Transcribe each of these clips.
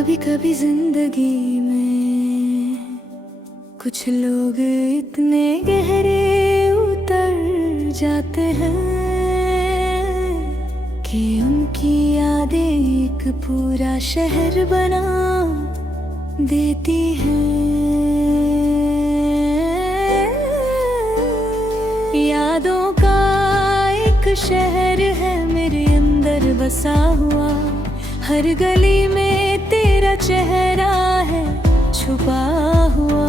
कभी कभी जिंदगी में कुछ लोग इतने गहरे उतर जाते हैं कि उनकी यादें एक पूरा शहर बना देती हैं। यादों का एक शहर है मेरे अंदर बसा हुआ, हर गली में तेरा चेहरा है छुपा हुआ।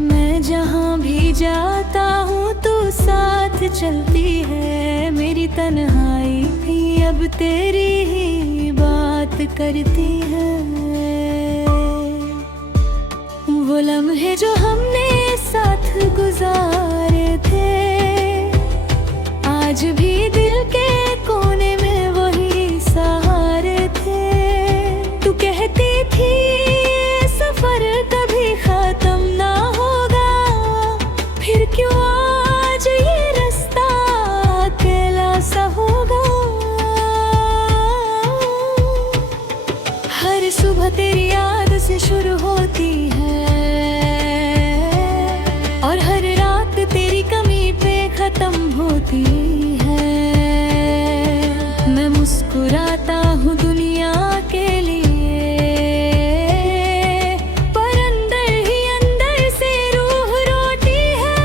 मैं जहाँ भी जाता हूँ तू साथ चलती है, मेरी तन्हाई भी अब तेरी ही बात करती है। वो लम्हे जो हमने साथ गुजारे थे आज भी दिल के कोने में वही सहारे थे। तू कहती थी ये सफर कभी खत्म ना होगा, फिर क्यों आज ये रास्ता अकेला सा होगा। हर सुबह तेरी याद से शुरू होती है और हर रात तेरी कमी पे खत्म होती है। मैं मुस्कुराता हूँ दुनिया के लिए, पर अंदर ही अंदर से रूह रोती है।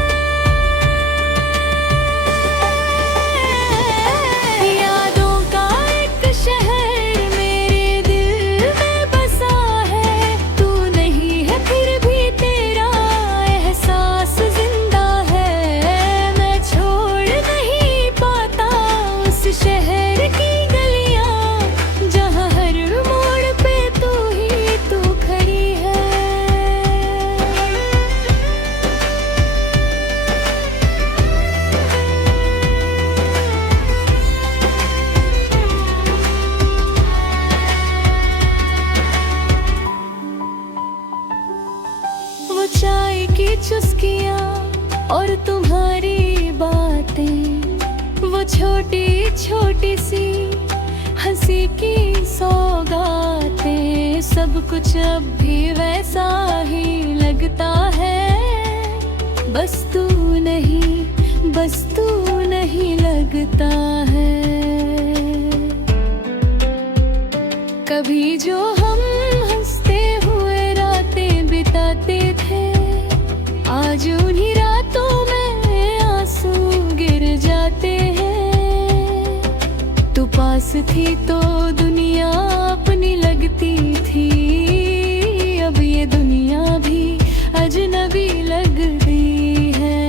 यादों का एक शहर मेरे दिल में बसा है, तू नहीं है फिर भी तेरा एहसास जिंदा है। मैं छोड़ नहीं पाता उस शहर की गलियां जहाँ हर मोड़ पे तू ही तू खड़ी है। वो चाय की चुस्कियाँ और तुम्हारी बातें, वो छोटी छोटी सी हंसी की सौगातें, सब कुछ अब भी वैसा ही लगता है। बस तू नहीं लगता है। कभी जो हम हंसते हुए रातें बिताते थे, आज उन्हीं रातों में आंसू गिर जाते हैं। तू पास थी तो दुनिया अपनी लगती थी, अब ये दुनिया भी अजनबी लगती है।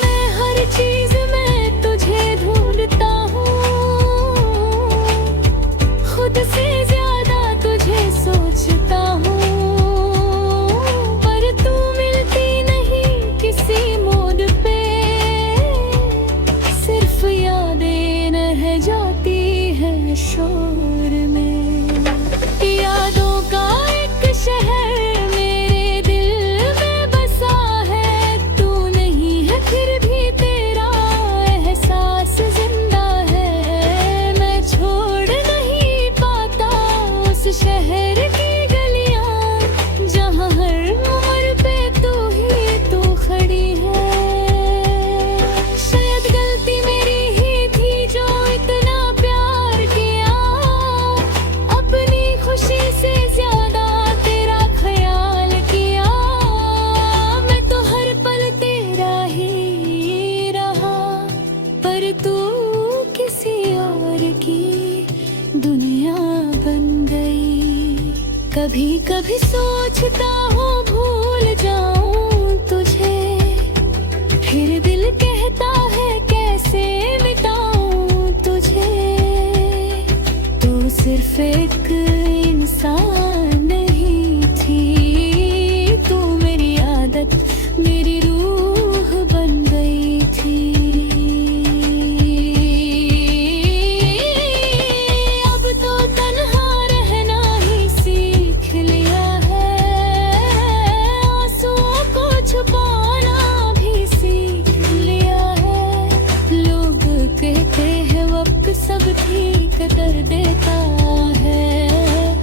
मैं हर चीज में तुझे ढूंढता हूँ, खुद से ज्यादा तुझे सोचता हूँ, पर तू मिलती नहीं किसी मोड़ पे, सिर्फ यादें रह जाती है शोर में। यादों का एक शहर मेरे दिल में बसा है, तू नहीं है फिर भी तेरा एहसास जिंदा है। मैं छोड़ नहीं पाता उस शहर की गलियां जहाँ हर उम्र पे तू ही तू खड़ी है। शायद गलती मेरी ही थी जो इतना प्यार किया, अपनी खुशी से ज्यादा तेरा ख्याल किया। मैं तो हर पल तेरा ही रहा, पर तू किसी और की दुनिया बन गई। कभी कभी सोचता हूँ भूल जाऊं तुझे, फिर दिल कहता है कैसे मिटाऊं तुझे। तू सिर्फ एक इंसान नहीं थी, तू मेरी आदत मेरी रूह बन गई थी। अब तो तन्हा रहना ही सीख लिया है, ठीक कर देता है,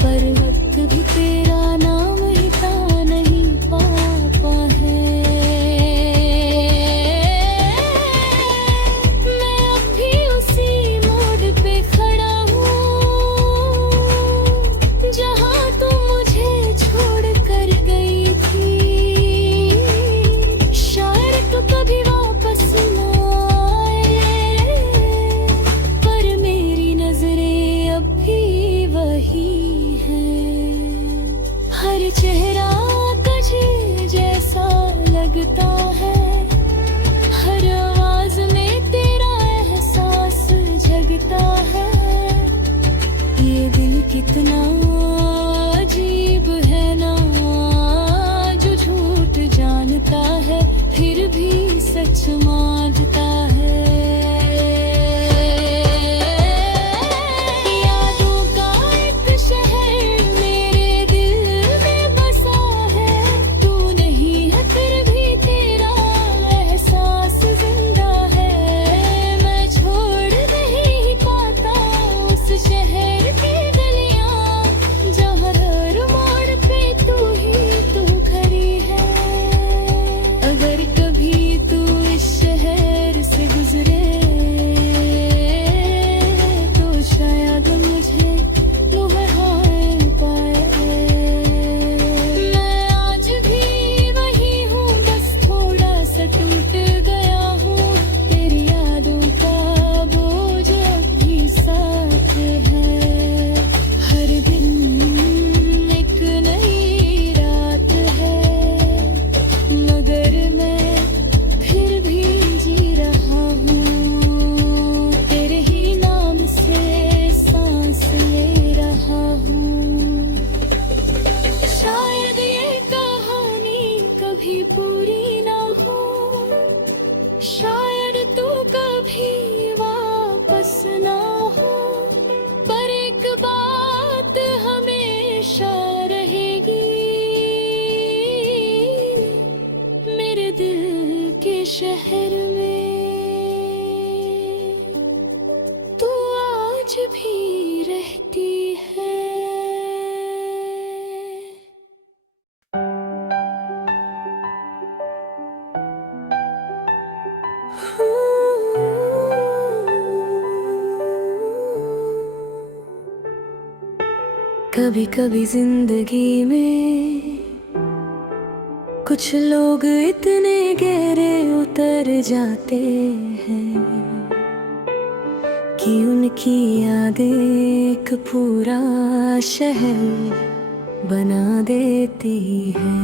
पर वक्त भी तेरा नाम हिता नहीं पापा है। मैं अब भी उसी मोड़ पे खड़ा हूँ, जहाँ तू मुझे छोड़ कर गई थी। शायद तू कभी वापस ना आए, पर मेरी नजरें अब भी वही हैं। हर चेहरा तुझे जैसा लगता है, हर आवाज में तेरा एहसास जगता है। ये दिल कितना अजीब है ना, जो झूठ जानता है फिर भी सच मानता है। यादों का एक शहर मेरे दिल में बसा है, तू नहीं है फिर भी तेरा एहसास जिंदा है। मैं छोड़ नहीं पाता उस शहर की गलियां, जहाँ हर मोड़ पे तू ही तू खड़ी है। अगर कभी तू इस शहर से गुजरे, तो शायद मुझे मुहाल पाए। मैं आज भी वही हूँ, बस थोड़ा सा टूट गया हूँ। तेरी यादों का बोझ अब भी साथ है। हर दिन एक नई रात है, मगर मैं फिर भी जी रहा हूँ। तेरे ही नाम से सांस ले रहा हूँ। शायद ये कहानी कभी पूरी ना हो, शायद तू कभी वापस ना हो, पर एक बात हमेशा रहेगी, मेरे दिल के शहर में तू आज भी रहती है। कभी कभी जिंदगी में कुछ लोग इतने गहरे उतर जाते हैं कि उनकी यादें एक पूरा शहर बना देती है।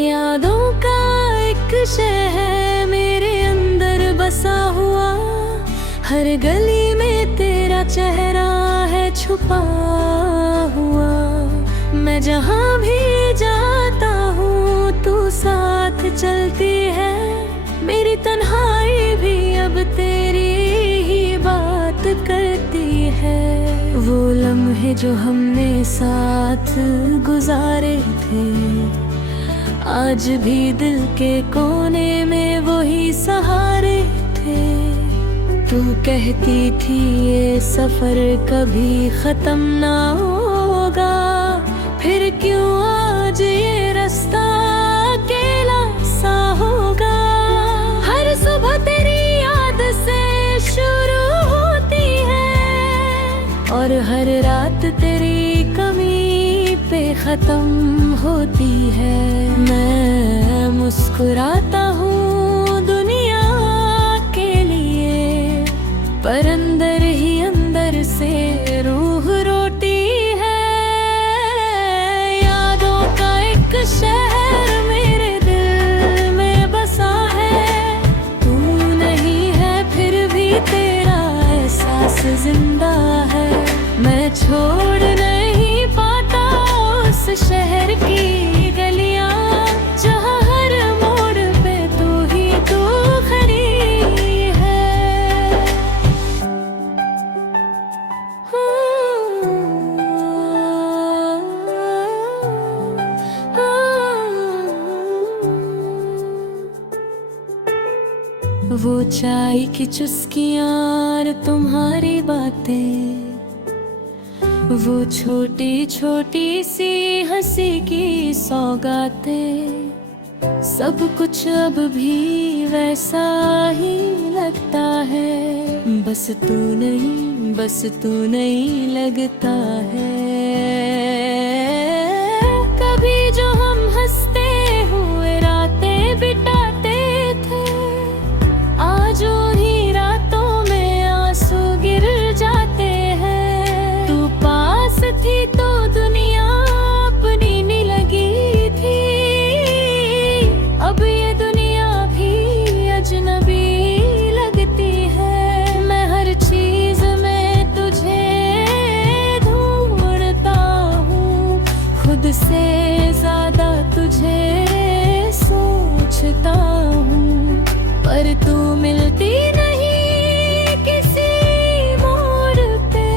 यादों का एक शहर मेरे अंदर बसा हुआ, हर गली में तेरा चेहरा है छुपा हुआ। मैं जहाँ भी जाता हूँ तू साथ चलती है, मेरी तन्हाई भी अब तेरी ही बात करती है। वो लम्हे जो हमने साथ गुजारे थे, आज भी दिल के कोने में वही सहारे थे। तू कहती थी ये सफर कभी खत्म ना होगा, फिर क्यों आज ये रास्ता अकेला सा होगा। हर सुबह तेरी याद से शुरू होती है, और हर रात तेरी कमी पे खत्म होती है। मैं मुस्कुराता हूँ दुनिया के लिए, पर अंदर ही अंदर से रूह रोती है। यादों का एक शहर मेरे दिल में बसा है, तू नहीं है फिर भी तेरा एहसास जिंदा है। मैं छोड़ नहीं पाता उस शहर की गलियां, जहाँ हर मोड़ पे तू ही तू खड़ी है। वो चाय की चुस्कियां और तुम्हारी बातें, वो छोटी छोटी सी हंसी की सौगातें, सब कुछ अब भी वैसा ही लगता है। बस तू नहीं लगता है। कभी जो हम हंसते हुए रातें बिताते थे, आज उन्हीं रातों में आंसू गिर जाते हैं। तू पास थी तो दुनिया अपनी नहीं लगी थी, अब ये दुनिया भी अजनबी लगती है। मैं हर चीज में तुझे ढूंढता हूँ, खुद से ज्यादा तुझे सोचता हूँ, पर तू मिलती नहीं किसी मोड़ पे।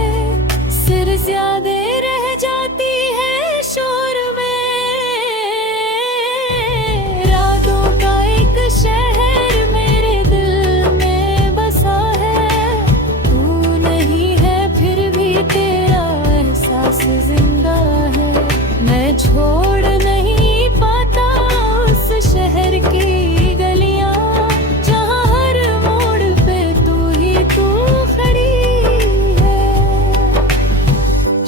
सिर ज्यादा रह जाती है शोर में। रातों का एक शहर मेरे दिल में बसा है, तू नहीं है फिर भी तेरा एहसास जिंदा है। मैं छोड़ नहीं पाता उस शहर की गलियां, जहां हर मोड़ पे तू खड़ी है।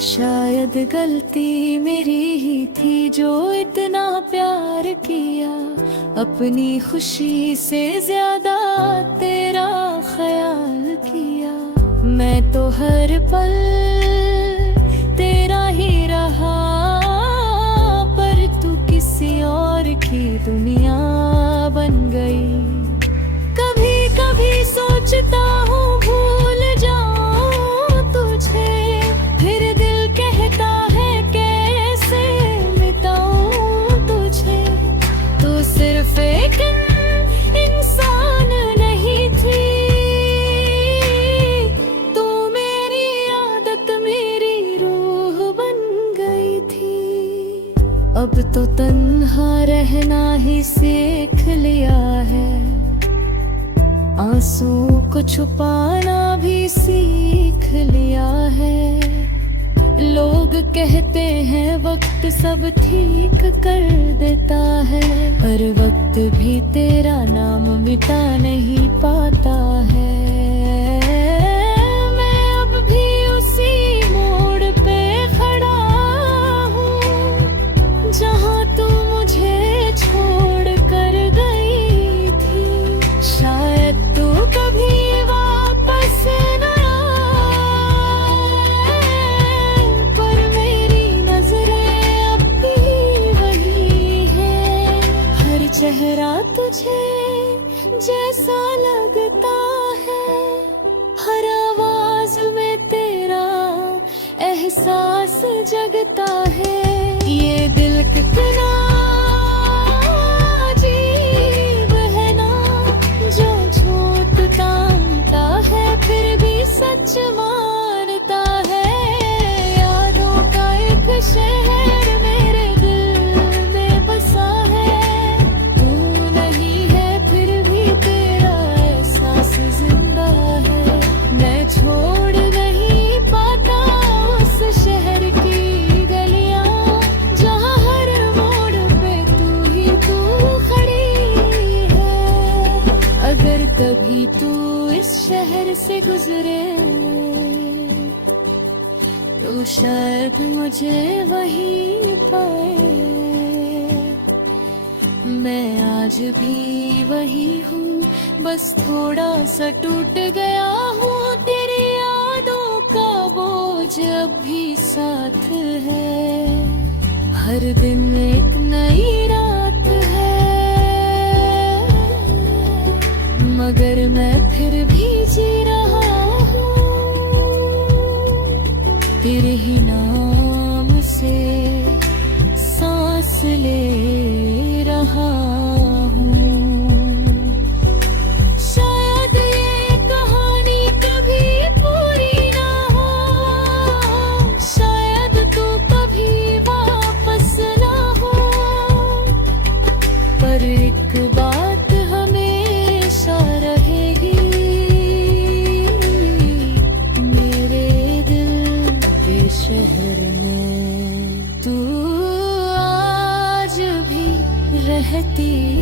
शायद गलती मेरी ही थी जो इतना प्यार किया, अपनी खुशी से ज्यादा तेरा ख्याल किया। मैं तो हर पल तेरा ही रहा, पर तू किसी और की दुनिया बन गई। कभी कभी सोचता हूँ भूल जाऊं तुझे, फिर दिल कहता है कैसे मिटाऊं तुझे। तू सिर्फ एक इंसान नहीं थी, तू मेरी आदत मेरी रूह बन गई थी। अब तो तन्हा रहना ही सीख लिया है, आंसू को छुपाना भी सीख लिया है। लोग कहते हैं वक्त सब ठीक कर देता है, पर वक्त भी तेरा नाम मिटा नहीं पाता है। मैं अब भी उसी मोड़ पे खड़ा हूँ, जहाँ तू मुझे छोड़ कर गई थी। शायद तू कभी वापस न आए, पर मेरी नजरें अब भी वही है। हर चेहरा तुझे जैसा लगता है, हर आवाज में तेरा एहसास जगता है। ये दिल कितना अजीब है ना, जो झूठ तानता है फिर भी सच मानता है। यादों का एक शहर मेरे दिल में बसा है, तू नहीं है फिर भी तेरा एहसास जिंदा है। मैं छोड़ नहीं पाता उस शहर की गलियां, जहां हर मोड़ पे तू खड़ी है। अगर कभी तू इस शहर से गुजरे, तो शायद मुझे वहीं पाए। मैं आज भी वही हूँ, बस थोड़ा सा टूट गया हूँ। तेरी यादों का बोझ अब भी साथ है, हर दिन एक नई रात है। मगर मैं फिर भी जी रहा हूँ, तेरे ही नाम से सांस ले रहा हूँ। शायद ये कहानी कभी पूरी ना हो, शायद तू कभी वापस ना हो, पर एक बात हमेशा रहे, रहती